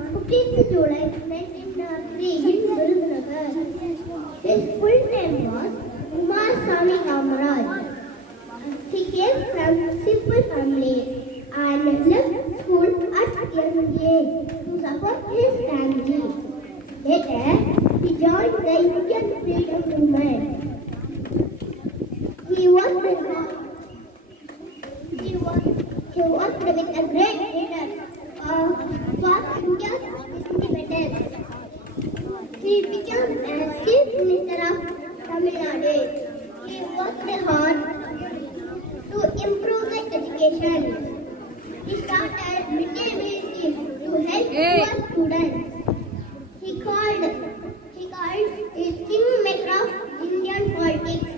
15th July 1903 in Virudhunagar. His full name was Kumarasamy Kamaraj. He came from simple family and left school at young age to support his family. Later, he joined the Indian freedom movement. He worked with a great leader for India's independence. He became a chief minister of Tamil Nadu. He worked hard to improve the education. He started midday meal scheme to help poor students. He called a kingmaker of Indian politics.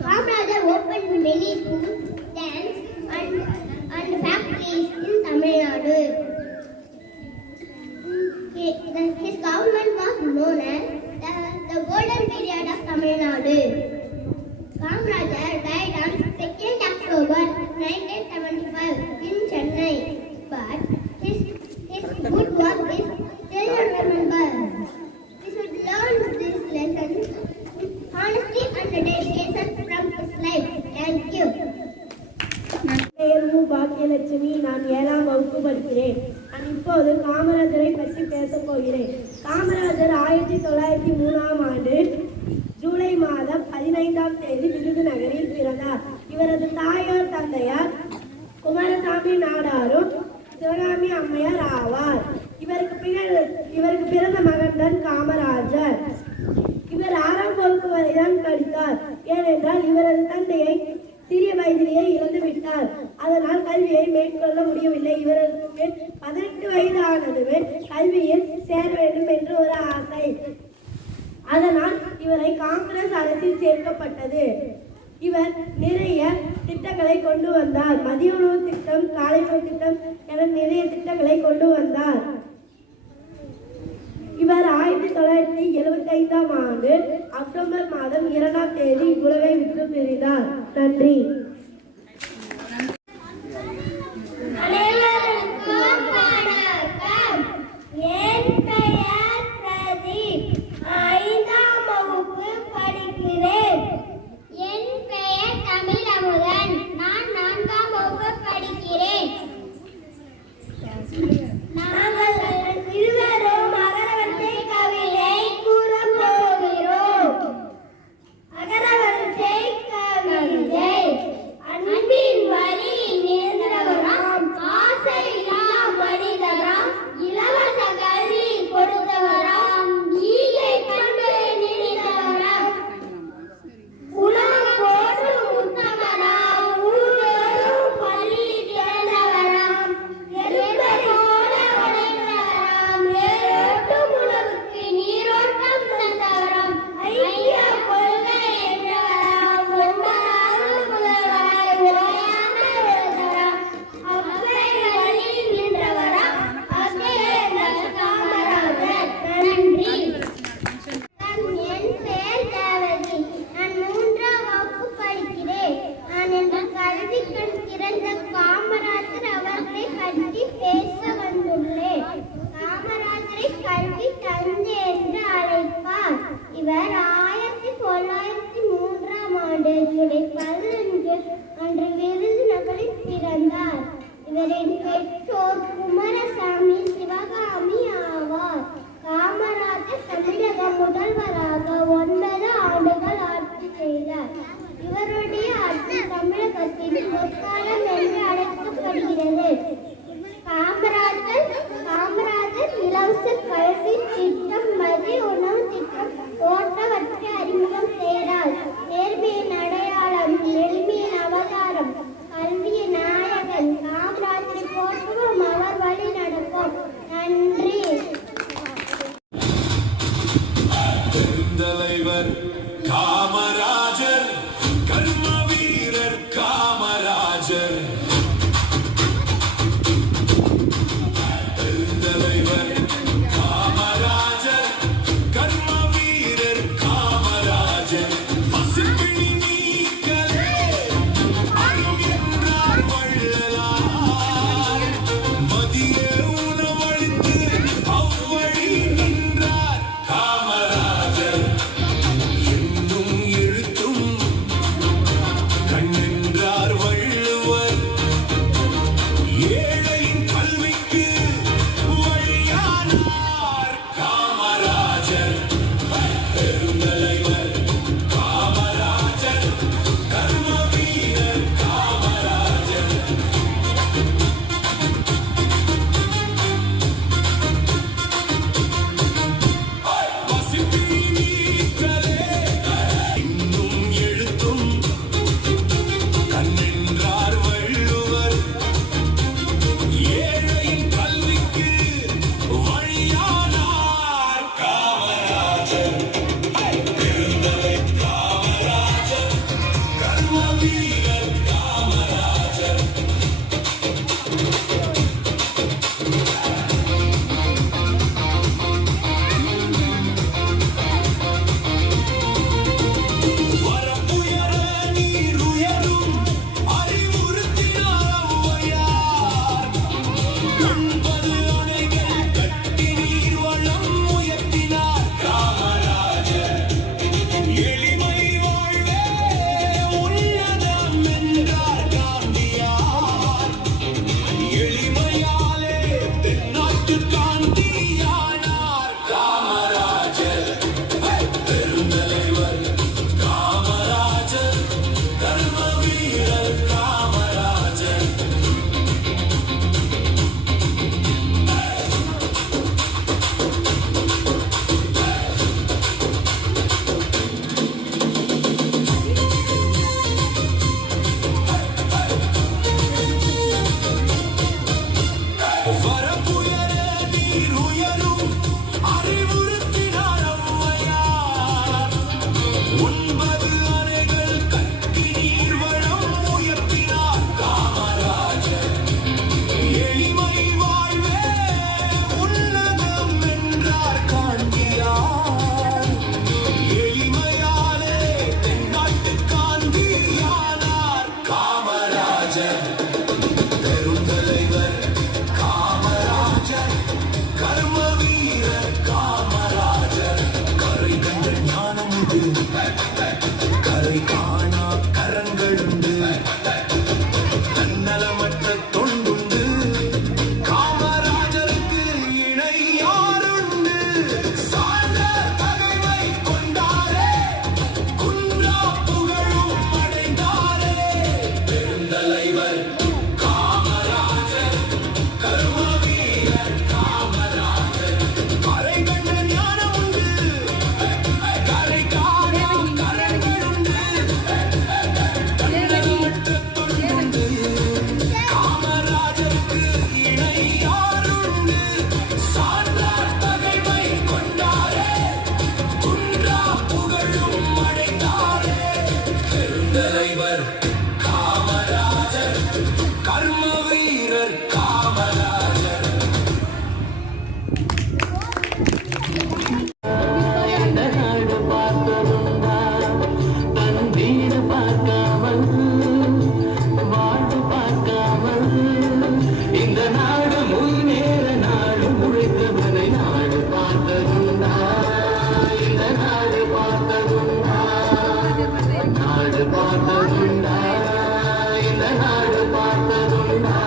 Kamarajar opened many schools, dams and factories in Tamil Nadu. His government was known as the golden period of Tamil Nadu. Kamarajar died on 2nd October 1975 in Chennai, but his good work is still remembered. We should learn this lesson, honesty and dedication from his life. Thank you. Baakiyalakshmi. நான் 7ஆம் வகுப்பு படிக்கிறேன். நான் இப்போது காமராஜரை பற்றி பேசப் போகிறேன். காமராஜர் 1903ஆம் ஆண்டு ஜூலை மாதம் 15ஆம் தேதி விருதுநகரில் பிறந்தார். இவரது தாயார் தந்தையார் குமாரசாமி நாடாரும் சிவகாமி அம்மையார் ஆவார். இவருக்கு பிறந்த மகன்தான் காமராஜர். இவர் 6ஆம் வகுப்பு வரைதான் படித்தார். ஏனென்றால் இவரது தந்தையை சிறிய வயதிலேயே இழந்து விட்டார். அதனால் கல்வியை மேற்கொள்ள முடியவில்லை. இவருக்கு 18 வயது ஆனதுமே கல்வியில் சேர வேண்டும் என்று ஒரு ஆசை. அதனால் இவரை காங்கிரஸ் அரசில் சேர்க்கப்பட்டது. இவர் நிறைய திட்டங்களை கொண்டு வந்தார். மதிய உணவு திட்டம், காலை உணவு திட்டம் என நிறைய திட்டங்களை கொண்டு வந்தார். இவர் 1975ஆம் ஆண்டு அக்டோபர் மாதம் 2ஆம் தேதி உலகை விட்டு பிரிந்தார். நன்றி. அகரவரிசை கவிதை ஏழையின் கல்விக்கு வழியானார் காமராஜர். பெருந்தலைவர் காமராஜர், கர்ம வீரர் காமராஜர். வசிப்பினீர்களே இன்னும் எழுத்தும் கண்ணென்றார் வள்ளுவர். ஏழையின் கல்விக்கு வழியானார் காமராஜர். பெருந்தலை காமராஜர், கர்ம வீரர் காமராஜர். வரப்புயர நீருயரும் அறிவுறுத்தினார் ஔவையார். 9 அணைகள் கட்டி நீர் வளம் உயர்த்தினார் காமராஜர். எளிமை வாழ்வே உன்னதம் என்றார் காந்தியார். எளிமையாலே தென்னாட்டு காந்தியானார் காமராஜர். பெருந்தலைவர் காமராஜர், கர்ம வீரர் காமராஜர். வரப்புயர நீருயரும் அறிவுறுத்தினார் ஔவையார். 9 அணைகள் கட்டி நீர் வளம் உயர்த்தினார் காமராஜர். எளிமை வாழ்வே உன்னதம் என்றார் காந்தியார். எளிமையாலே தென்னாட்டு காந்தியானார் காமராஜர். பெருந்தலைவர் காமராஜர், கர்ம வீரர் காமராஜர். கரை கண்ட ஞானமுண்டு, கரை காணா கரங்களுண்டு, தன்னலமற்ற தொண்டுண்டு. காமராஜருக்கு இணை யாருண்டு? சார்ந்த பகைமை கொண்டாரே, குன்றா புகழும் அடைந்தாரே. பெருந்தலைவர் காமராஜர், கர்ம வீரர் காமராஜர். கரை கண்ட ஞானமுண்டு, கரை காணா கரங்களுண்டு, தன்னலமற்ற தொண்டுண்டு. காமராஜருக்கு இணை யாருண்டு? சார்ந்தார் பகைமை கொண்டாரே, குன்றா புகழும் அடைந்தாரே. பெருந்தலைவர் காமராஜர், கர்ம வீரர் காமராஜர். இந்த நாடு பார்த்ததுண்டா தன் வீடு பார்க்காமல் வாழ்வு பார்க்காமல் இந்த நாடு முன்னேற நாடு உழைத்தவனை நாடு பார்த்ததுண்டா இந்த நாடு பார்த்ததுண்டா நாடு பார்த்ததுண்டா இந்த நாடு பார்த்ததுண்டா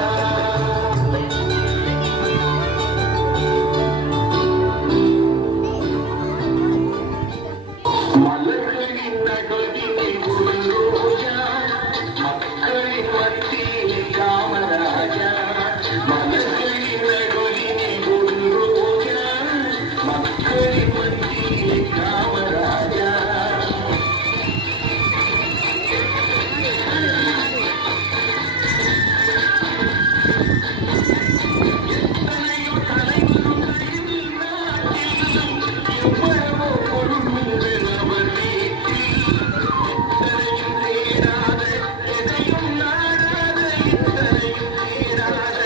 மலர்களின் நடுவில் குருரோஜா, மக்களின் மத்தியில் காமராஜா. மலர்களின் நடுவில் குருரோஜா, மக்களின் மத்தியில் காமராஜா. எத்தனையோ தலைவர்கள் நாட்டில் எவ்வளவோ பொறுமை அவர் வீட்டில். இத்தனையும் தேராத எதையும் நாடாத, இத்தனையும் தேராத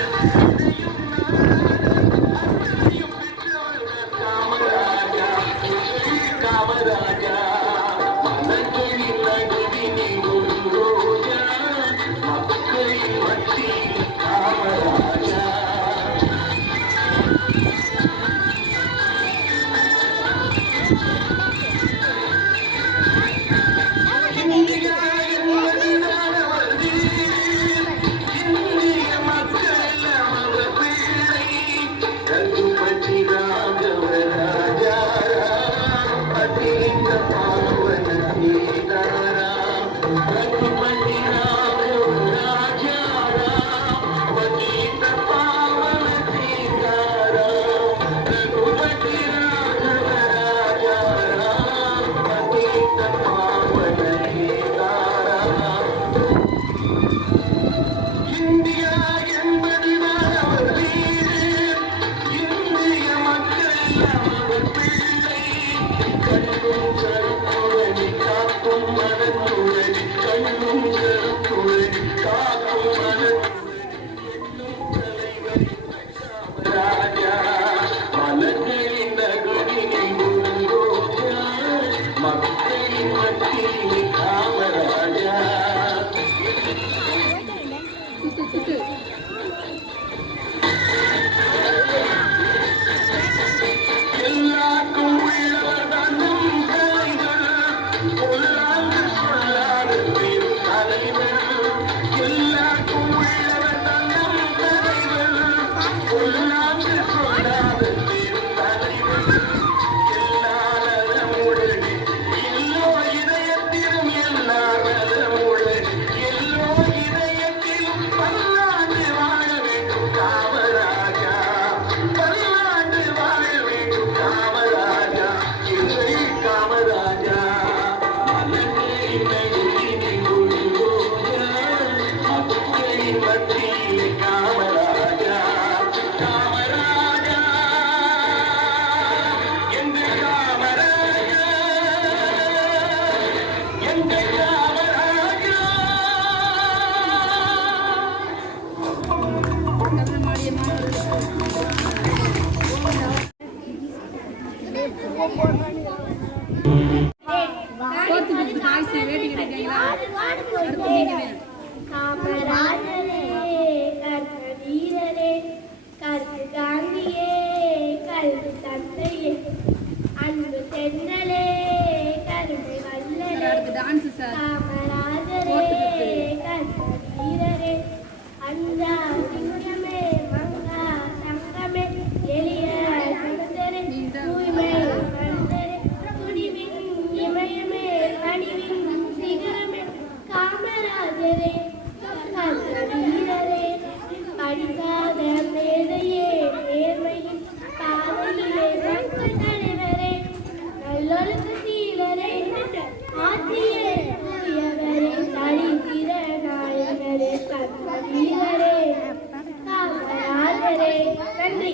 நன்றி.